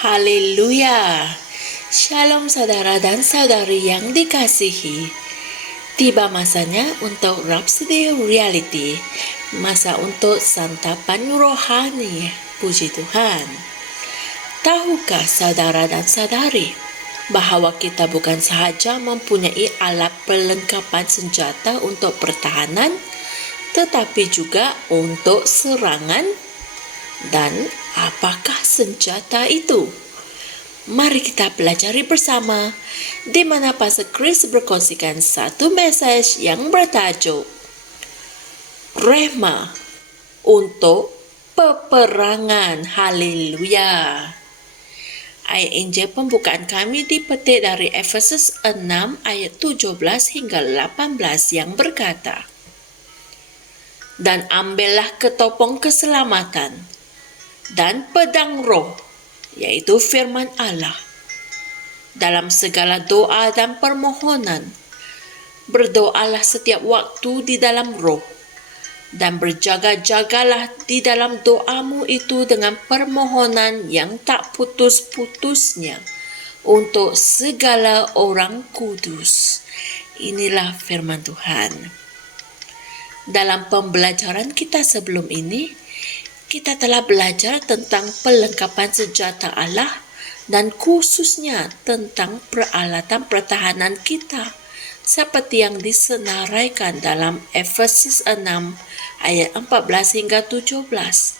Haleluya. Shalom saudara dan saudari yang dikasihi. Tiba masanya untuk Rhapsody Reality. Masa untuk santapan rohani. Puji Tuhan. Tahukah saudara dan saudari bahwa kita bukan sahaja mempunyai alat perlengkapan senjata untuk pertahanan, tetapi juga untuk serangan? Dan apakah senjata itu? Mari kita pelajari bersama, di mana Pastor Chris berkongsikan satu message yang bertajuk Rhema untuk peperangan. Haleluya. Ayat Injil pembukaan kami dipetik dari Efesus 6 ayat 17 hingga 18 yang berkata, "Dan ambillah ketopong keselamatan dan pedang roh, yaitu firman Allah. Dalam segala doa dan permohonan, berdoalah setiap waktu di dalam roh, dan berjaga-jagalah di dalam doamu itu dengan permohonan yang tak putus-putusnya untuk segala orang kudus." Inilah firman Tuhan. Dalam pembelajaran kita sebelum ini, kita telah belajar tentang perlengkapan senjata Allah dan khususnya tentang peralatan pertahanan kita seperti yang disenaraikan dalam Efesus 6 ayat 14 hingga 17.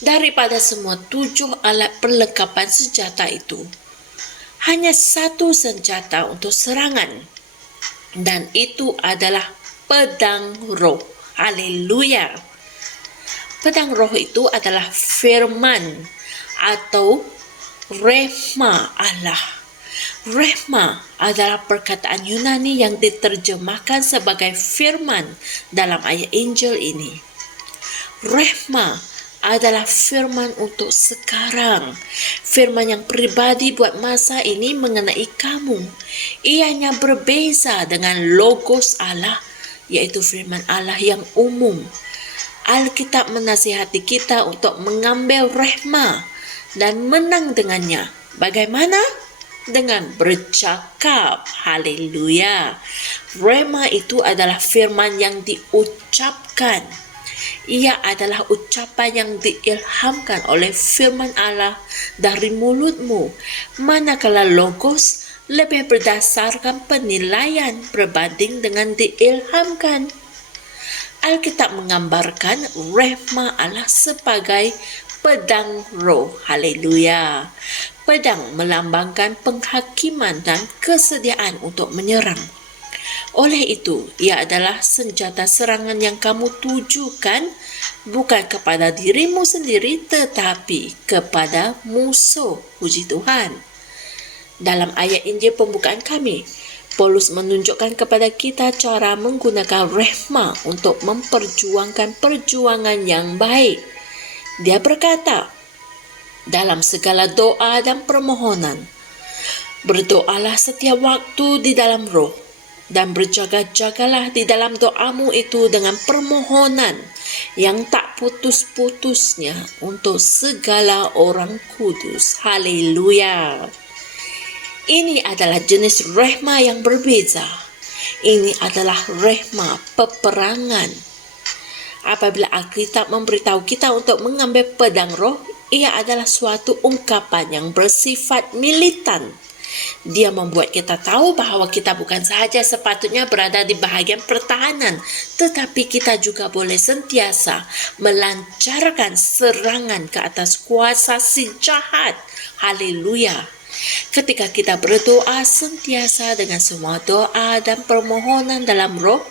Daripada semua 7 alat perlengkapan senjata itu, hanya satu senjata untuk serangan, dan itu adalah pedang roh. Haleluya. Pedang roh itu adalah firman atau rhema Allah. Rhema adalah perkataan Yunani yang diterjemahkan sebagai firman dalam ayat Injil ini. Rhema adalah firman untuk sekarang. Firman yang pribadi buat masa ini mengenai kamu. Ianya berbeza dengan logos Allah, yaitu firman Allah yang umum. Alkitab menasihati kita untuk mengambil rhema dan menang dengannya. Bagaimana? Dengan bercakap. Haleluya. Rhema itu adalah firman yang diucapkan. Ia adalah ucapan yang diilhamkan oleh firman Allah dari mulutmu. Manakala logos lebih berdasarkan penilaian berbanding dengan diilhamkan. Alkitab menggambarkan rhema Allah sebagai pedang roh. Haleluya. Pedang melambangkan penghakiman dan kesediaan untuk menyerang. Oleh itu, ia adalah senjata serangan yang kamu tujukan bukan kepada dirimu sendiri tetapi kepada musuh. Puji Tuhan. Dalam ayat Injil pembukaan kami, Paulus menunjukkan kepada kita cara menggunakan rhema untuk memperjuangkan perjuangan yang baik. Dia berkata, dalam segala doa dan permohonan, berdoalah setiap waktu di dalam roh, dan berjaga-jagalah di dalam doamu itu dengan permohonan yang tak putus-putusnya untuk segala orang kudus. Haleluya. Ini adalah jenis rhema yang berbeza. Ini adalah rhema peperangan. Apabila Alkitab memberitahu kita untuk mengambil pedang roh, ia adalah suatu ungkapan yang bersifat militan. Dia membuat kita tahu bahawa kita bukan sahaja sepatutnya berada di bahagian pertahanan, tetapi kita juga boleh sentiasa melancarkan serangan ke atas kuasa si jahat. Haleluya. Ketika kita berdoa sentiasa dengan semua doa dan permohonan dalam roh,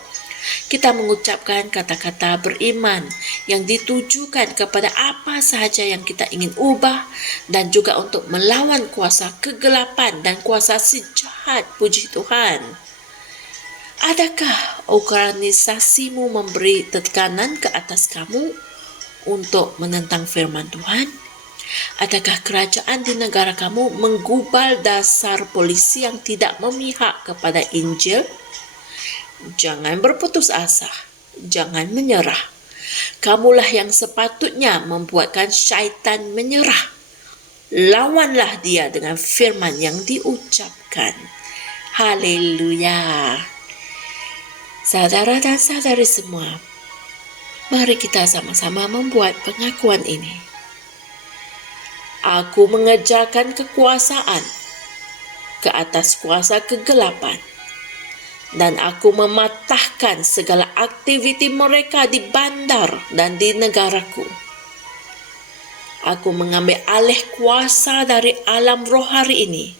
kita mengucapkan kata-kata beriman yang ditujukan kepada apa sahaja yang kita ingin ubah dan juga untuk melawan kuasa kegelapan dan kuasa si jahat. Puji Tuhan. Adakah organisasimu memberi tekanan ke atas kamu untuk menentang firman Tuhan? Adakah kerajaan di negara kamu menggubal dasar polisi yang tidak memihak kepada Injil? Jangan berputus asa. Jangan menyerah. Kamulah yang sepatutnya membuatkan syaitan menyerah. lawanlah dia dengan firman yang diucapkan. Haleluya. Saudara dan saudari semua, mari kita sama-sama membuat pengakuan ini. Aku mengejarkan kekuasaan ke atas kuasa kegelapan, dan aku mematahkan segala aktiviti mereka di bandar dan di negaraku. Aku mengambil alih kuasa dari alam roh hari ini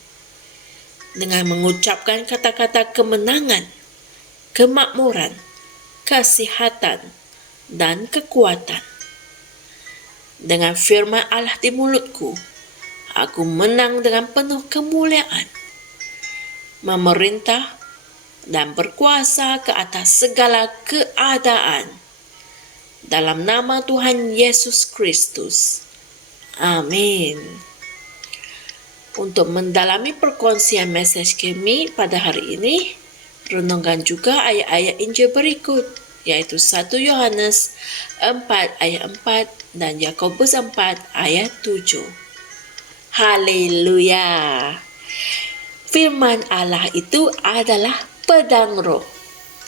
dengan mengucapkan kata-kata kemenangan, kemakmuran, kesihatan, dan kekuatan. Dengan firman Allah di mulutku, aku menang dengan penuh kemuliaan, memerintah dan berkuasa ke atas segala keadaan. Dalam nama Tuhan Yesus Kristus. Amin. Untuk mendalami perkongsian mesej kami pada hari ini, renungkan juga ayat-ayat Injil berikut, yaitu 1 Yohanes 4 ayat 4 dan Yakobus 4 ayat 7. Haleluya. Firman Allah itu adalah pedang roh.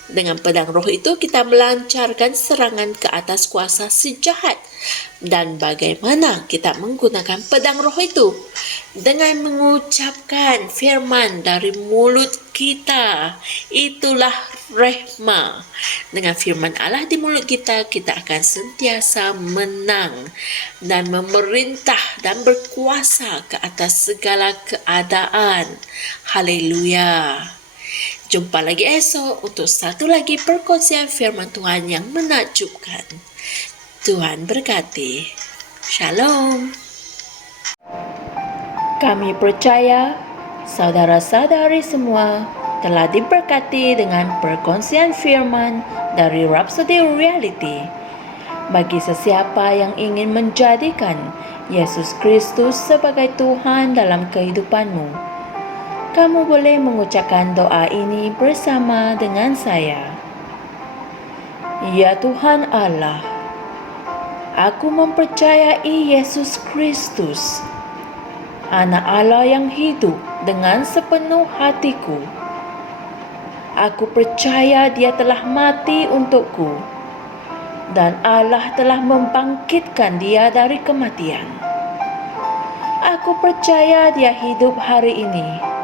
Dengan pedang roh itu kita melancarkan serangan ke atas kuasa si jahat. Dan bagaimana kita menggunakan pedang roh itu? Dengan mengucapkan firman dari mulut kita. Itulah rehma. Dengan firman Allah di mulut kita, kita akan sentiasa menang dan memerintah dan berkuasa ke atas segala keadaan. Haleluya. Jumpa lagi esok untuk satu lagi perkongsian firman Tuhan yang menakjubkan. Tuhan berkati. Shalom. Kami percaya saudara-saudari semua telah diberkati dengan perkongsian firman dari Rhapsody Reality. Bagi sesiapa yang ingin menjadikan Yesus Kristus sebagai Tuhan dalam kehidupanmu, kamu boleh mengucapkan doa ini bersama dengan saya. Ya Tuhan Allah, aku mempercayai Yesus Kristus, Anak Allah yang hidup dengan sepenuh hatiku. Aku percaya Dia telah mati untukku, dan Allah telah membangkitkan Dia dari kematian. Aku percaya Dia hidup hari ini.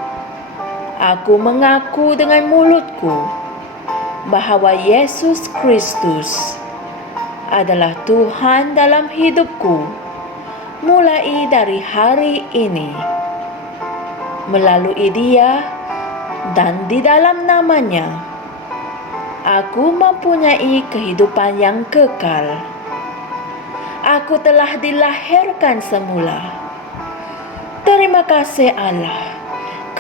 Aku mengaku dengan mulutku bahwa Yesus Kristus adalah Tuhan dalam hidupku mulai dari hari ini. Melalui Dia dan di dalam nama-Nya, aku mempunyai kehidupan yang kekal. Aku telah dilahirkan semula. Terima kasih Allah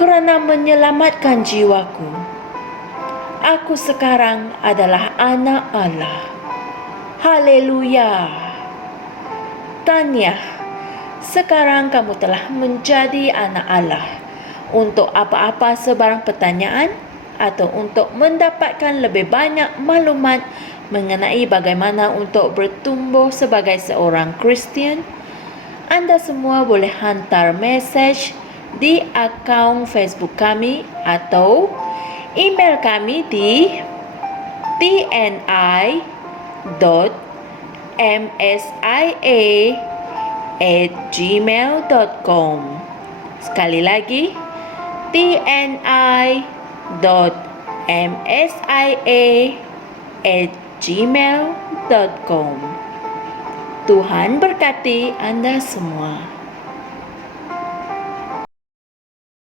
kerana menyelamatkan jiwaku. Aku sekarang adalah anak Allah. Haleluya. Tahniah, sekarang kamu telah menjadi anak Allah. Untuk apa-apa sebarang pertanyaan atau untuk mendapatkan lebih banyak maklumat mengenai bagaimana untuk bertumbuh sebagai seorang Kristian, anda semua boleh hantar mesej di akaun Facebook kami atau email kami di tni.msia@gmail.com. Sekali lagi, tni.msia@gmail.com. Tuhan berkati Anda semua.